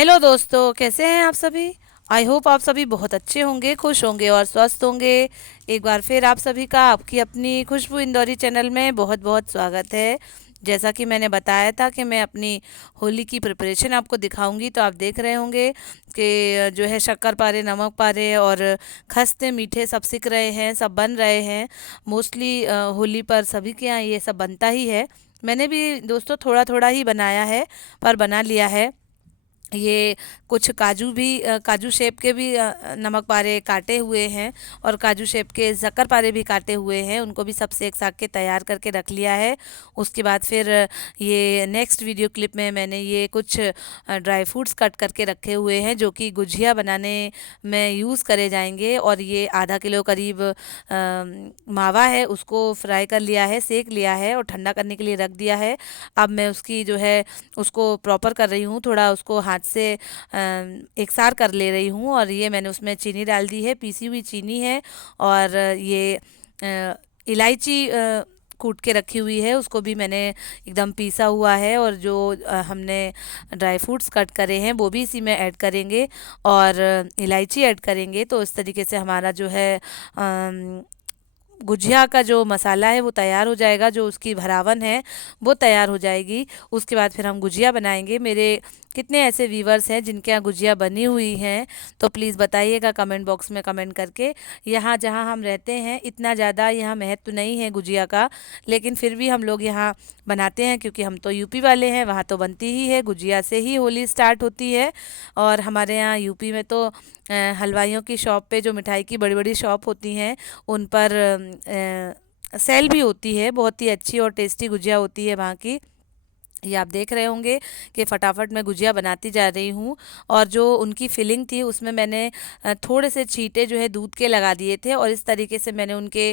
Hello दोस्तों, कैसे हैं आप सभी। आई होप आप सभी बहुत अच्छे होंगे, खुश होंगे और स्वस्थ होंगे। एक बार फिर आप सभी का आपकी अपनी खुशबू इंदौरी चैनल में बहुत बहुत स्वागत है। जैसा कि मैंने बताया था कि मैं अपनी होली की प्रिपरेशन आपको दिखाऊंगी, तो आप देख रहे होंगे कि जो है शक्कर पारे, नमक पारे और खस्ते मीठे सब सीख रहे हैं, सब बन रहे हैं। मोस्टली होली पर सभी के यहाँ ये सब बनता ही है। मैंने भी दोस्तों थोड़ा थोड़ा ही बनाया है, पर बना लिया है। ये कुछ काजू भी काजू शेप के भी नमक पारे काटे हुए हैं, और काजू शेप के शक्कर पारे भी काटे हुए हैं, उनको भी सब सेक साक के तैयार करके रख लिया है। उसके बाद फिर ये नेक्स्ट वीडियो क्लिप में मैंने ये कुछ ड्राई फ्रूट्स कट करके रखे हुए हैं, जो कि गुजिया बनाने में यूज़ करे जाएंगे। और ये आधा किलो करीब मावा है, उसको फ्राई कर लिया है, सेक लिया है और ठंडा करने के लिए रख दिया है। अब मैं उसकी जो है उसको प्रॉपर कर रही हूँ, थोड़ा उसको हाथ से एक सार कर ले रही हूँ। और ये मैंने उसमें चीनी डाल दी है, पीसी हुई चीनी है। और ये इलायची कूट के रखी हुई है, उसको भी मैंने एकदम पीसा हुआ है। और जो हमने ड्राई फ्रूट्स कट करे हैं वो भी इसी में ऐड करेंगे, और इलायची ऐड करेंगे। तो इस तरीके से हमारा जो है गुजिया का जो मसाला है वो तैयार हो जाएगा, जो उसकी भरावन है वो तैयार हो जाएगी। उसके बाद फिर हम गुजिया बनाएंगे। मेरे कितने ऐसे व्यूवर्स हैं जिनके यहाँ गुजिया बनी हुई हैं, तो प्लीज़ बताइएगा कमेंट बॉक्स में कमेंट करके। यहाँ जहाँ हम रहते हैं इतना ज़्यादा यहाँ महत्व नहीं है गुजिया का, लेकिन फिर भी हम लोग यहाँ बनाते हैं, क्योंकि हम तो यूपी वाले हैं, वहाँ तो बनती ही है, गुजिया से ही होली स्टार्ट होती है। और हमारे यहाँ यूपी में तो हलवाइयों की शॉप पे, जो मिठाई की बड़ी बड़ी शॉप होती हैं, उन पर सेल भी होती है। बहुत ही अच्छी और टेस्टी गुजिया होती है वहाँ की। ये आप देख रहे होंगे कि फटाफट मैं गुजिया बनाती जा रही हूँ। और जो उनकी फिलिंग थी उसमें मैंने थोड़े से छींटे जो है दूध के लगा दिए थे, और इस तरीके से मैंने उनके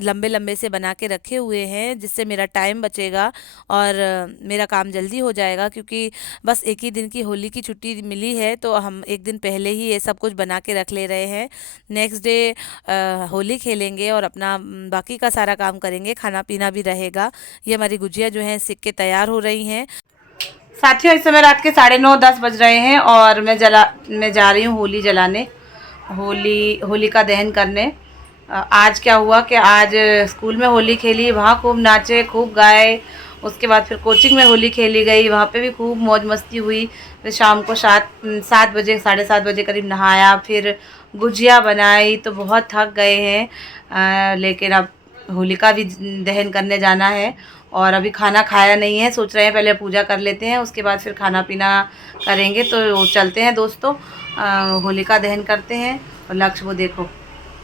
लंबे लंबे से बना के रखे हुए हैं, जिससे मेरा टाइम बचेगा और मेरा काम जल्दी हो जाएगा। क्योंकि बस एक ही दिन की होली की छुट्टी मिली है, तो हम एक दिन पहले ही ये सब कुछ बना के रख ले रहे हैं। नेक्स्ट डे होली खेलेंगे और अपना बाकी का सारा काम करेंगे, खाना पीना भी रहेगा। ये हमारी गुजिया जो है सिक के तैयार हो रही हैं। साथियों, इस समय रात के 9:30 बज रहे हैं, और मैं जा रही हूँ होली जलाने, होलिका दहन करने। आज क्या हुआ कि आज स्कूल में होली खेली, वहाँ खूब नाचे, खूब गाए। उसके बाद फिर कोचिंग में होली खेली गई, वहाँ पे भी खूब मौज मस्ती हुई। फिर शाम को 7 बजे, 7:30 बजे करीब नहाया, फिर गुजिया बनाई। तो बहुत थक गए हैं, लेकिन अब होलिका भी दहन करने जाना है। और अभी खाना खाया नहीं है, सोच रहे हैं पहले पूजा कर लेते हैं, उसके बाद फिर खाना पीना करेंगे। तो चलते हैं दोस्तों, होलिका दहन करते हैं। और लक्ष्य वो देखो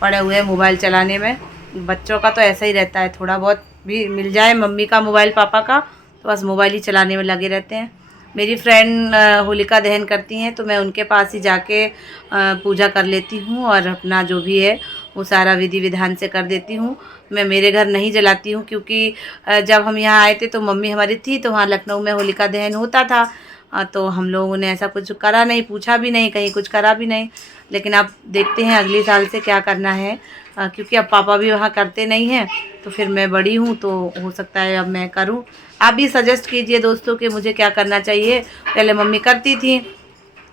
पड़े हुए हैं मोबाइल चलाने में। बच्चों का तो ऐसा ही रहता है, थोड़ा बहुत भी मिल जाए मम्मी का मोबाइल, पापा का, तो बस मोबाइल ही चलाने में लगे रहते हैं। मेरी फ्रेंड होलिका दहन करती हैं, तो मैं उनके पास ही जाके पूजा कर लेती हूँ, और अपना जो भी है वो सारा विधि विधान से कर देती हूँ। मैं मेरे घर नहीं जलाती हूँ, क्योंकि जब हम यहाँ आए थे तो मम्मी हमारी थी, तो वहाँ लखनऊ में होलिका दहन होता था। तो हम लोगों ने ऐसा कुछ करा नहीं, पूछा भी नहीं, कहीं कुछ करा भी नहीं। लेकिन अब देखते हैं अगले साल से क्या करना है, क्योंकि अब पापा भी वहाँ करते नहीं हैं, तो फिर मैं बड़ी हूँ तो हो सकता है अब मैं करूँ। आप भी सजेस्ट कीजिए दोस्तों कि मुझे क्या करना चाहिए। पहले मम्मी करती थी,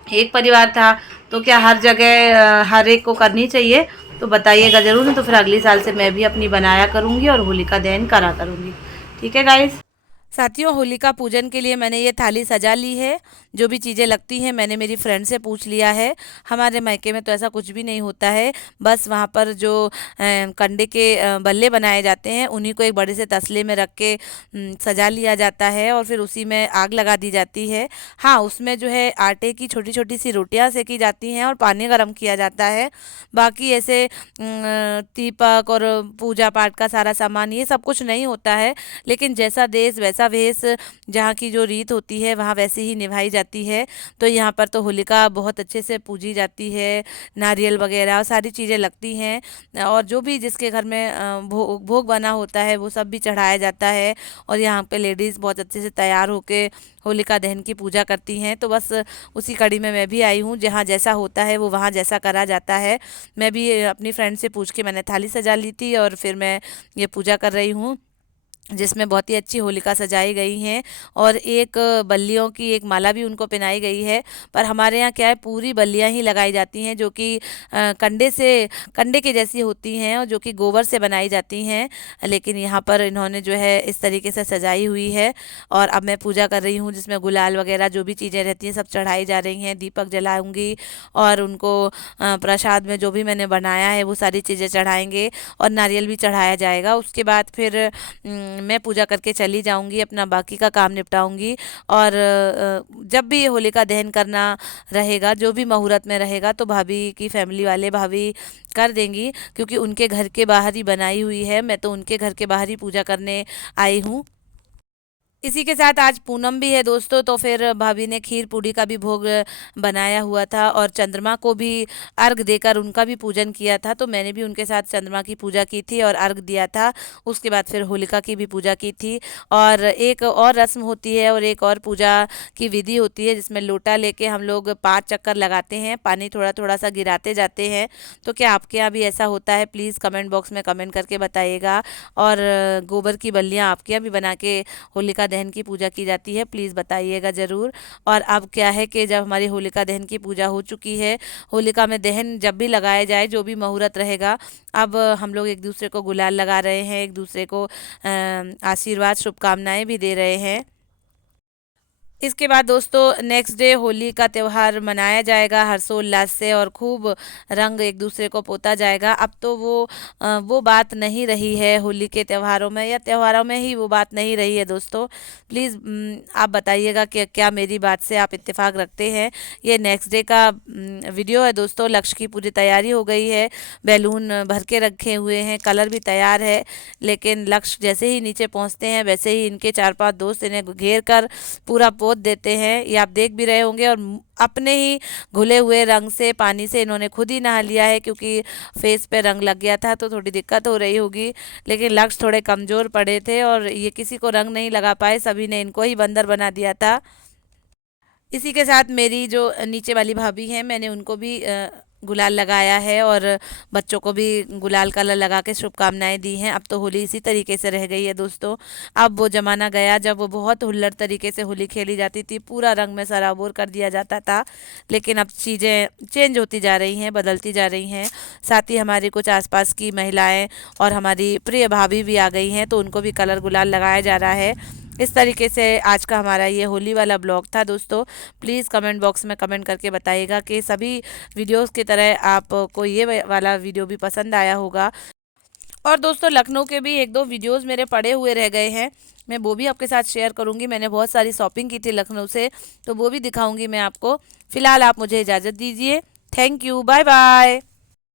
एक परिवार था, तो क्या हर जगह हर एक को करनी चाहिए? तो बताइएगा ज़रूर, नहीं तो फिर अगले साल से मैं भी अपनी बनाया करूँगी और होलिका दहन करा करूँगी। ठीक है गाइस। साथियों, होलिका पूजन के लिए मैंने ये थाली सजा ली है। जो भी चीज़ें लगती हैं मैंने मेरी फ्रेंड से पूछ लिया है। हमारे मायके में तो ऐसा कुछ भी नहीं होता है, बस वहाँ पर जो कंडे के बल्ले बनाए जाते हैं उन्हीं को एक बड़े से तसले में रख के सजा लिया जाता है, और फिर उसी में आग लगा दी जाती है। हाँ, उसमें जो है आटे की छोटी छोटी सी रोटियाँ सेकी जाती हैं और पानी गर्म किया जाता है। बाकी ऐसे दीपक और पूजा पाठ का सारा सामान ये सब कुछ नहीं होता है। लेकिन जैसा देश वैसा भेष, जहाँ की जो रीत होती है वहाँ वैसे ही निभाई जाती है। तो यहाँ पर तो होलिका बहुत अच्छे से पूजी जाती है, नारियल वगैरह सारी चीज़ें लगती हैं, और जो भी जिसके घर में भोग भोग बना होता है वो सब भी चढ़ाया जाता है। और यहाँ पे लेडीज़ बहुत अच्छे से तैयार होके होलिका दहन की पूजा करती हैं। तो बस उसी कड़ी में मैं भी आई हूँ, जहाँ जैसा होता है वो वहाँ जैसा करा जाता है। मैं भी अपनी फ्रेंड से पूछ के मैंने थाली सजा ली थी, और फिर मैं ये पूजा कर रही हूँ। जिसमें बहुत ही अच्छी होलिका सजाई गई हैं और एक बल्लियों की एक माला भी उनको पहनाई गई है। पर हमारे यहाँ क्या है, पूरी बल्लियाँ ही लगाई जाती हैं जो कि कंडे के जैसी होती हैं और जो कि गोबर से बनाई जाती हैं। लेकिन यहाँ पर इन्होंने जो है इस तरीके से सजाई हुई है। और अब मैं पूजा कर रही हूँ, जिसमें गुलाल वगैरह जो भी चीज़ें रहती हैं सब चढ़ाई जा रही हैं। दीपक जलाऊंगी और उनको प्रसाद में जो भी मैंने बनाया है वो सारी चीज़ें चढ़ाएंगे और नारियल भी चढ़ाया जाएगा। उसके बाद फिर मैं पूजा करके चली जाऊंगी, अपना बाकी का काम निपटाऊंगी। और जब भी होलिका दहन करना रहेगा, जो भी मुहूर्त में रहेगा, तो भाभी की फैमिली वाले भाभी कर देंगी, क्योंकि उनके घर के बाहर ही बनाई हुई है। मैं तो उनके घर के बाहर ही पूजा करने आई हूँ। इसी के साथ आज पूनम भी है दोस्तों, तो फिर भाभी ने खीर पूड़ी का भी भोग बनाया हुआ था और चंद्रमा को भी अर्घ देकर उनका भी पूजन किया था। तो मैंने भी उनके साथ चंद्रमा की पूजा की थी और अर्घ दिया था। उसके बाद फिर होलिका की भी पूजा की थी। और एक और रस्म होती है और एक और पूजा की विधि होती है, जिसमें लोटा लेके हम लोग 5 चक्कर लगाते हैं, पानी थोड़ा थोड़ा सा गिराते जाते हैं। तो क्या आपके यहाँ भी ऐसा होता है? प्लीज़ कमेंट बॉक्स में कमेंट करके बताइएगा। और गोबर की बल्लियाँ आपके यहाँ भी बना के होलिका दहन की पूजा की जाती है, प्लीज़ बताइएगा ज़रूर। और अब क्या है कि जब हमारी होलिका दहन की पूजा हो चुकी है, होलिका में दहन जब भी लगाया जाए, जो भी मुहूर्त रहेगा, अब हम लोग एक दूसरे को गुलाल लगा रहे हैं, एक दूसरे को आशीर्वाद शुभकामनाएं भी दे रहे हैं। इसके बाद दोस्तों नेक्स्ट डे होली का त्यौहार मनाया जाएगा हर्षोल्लास से और खूब रंग एक दूसरे को पोता जाएगा। अब तो वो बात नहीं रही है होली के त्योहारों में, या त्योहारों में ही वो बात नहीं रही है दोस्तों। प्लीज़ आप बताइएगा कि क्या मेरी बात से आप इत्तेफाक रखते हैं। ये नेक्स्ट डे का वीडियो है दोस्तों। लक्ष्य की पूरी तैयारी हो गई है, बैलून भर के रखे हुए हैं, कलर भी तैयार है। लेकिन लक्ष्य जैसे ही नीचे पहुंचते हैं, वैसे ही इनके 4-5 दोस्त इन्हें घेर कर पूरा पोत देते हैं। ये आप देख भी रहे होंगे। और अपने ही घुले हुए रंग से, पानी से इन्होंने खुद ही नहा लिया है, क्योंकि फेस पे रंग लग गया था तो थोड़ी दिक्कत हो रही होगी। लेकिन लक्ष्य थोड़े कमज़ोर पड़े थे और ये किसी को रंग नहीं लगा पाए, सभी ने इनको ही बंदर बना दिया था। इसी के साथ मेरी जो नीचे वाली भाभी हैं, मैंने उनको भी गुलाल लगाया है और बच्चों को भी गुलाल कलर लगा के शुभकामनाएं दी हैं। अब तो होली इसी तरीके से रह गई है दोस्तों। अब वो ज़माना गया जब वो बहुत हुल्लड़ तरीके से होली खेली जाती थी, पूरा रंग में सराबोर कर दिया जाता था। लेकिन अब चीज़ें चेंज होती जा रही हैं, बदलती जा रही हैं। साथ ही हमारी कुछ आसपास की महिलाएं और हमारी प्रिय भाभी भी आ गई हैं, तो उनको भी कलर गुलाल लगाया जा रहा है। इस तरीके से आज का हमारा ये होली वाला ब्लॉग था दोस्तों। प्लीज़ कमेंट बॉक्स में कमेंट करके बताइएगा कि सभी वीडियोस की तरह आपको ये वाला वीडियो भी पसंद आया होगा। और दोस्तों लखनऊ के भी एक दो वीडियोस मेरे पड़े हुए रह गए हैं, मैं वो भी आपके साथ शेयर करूंगी। मैंने बहुत सारी शॉपिंग की थी लखनऊ से, तो वो भी दिखाऊंगी मैं आपको। फ़िलहाल आप मुझे इजाज़त दीजिए। Thank you, bye bye.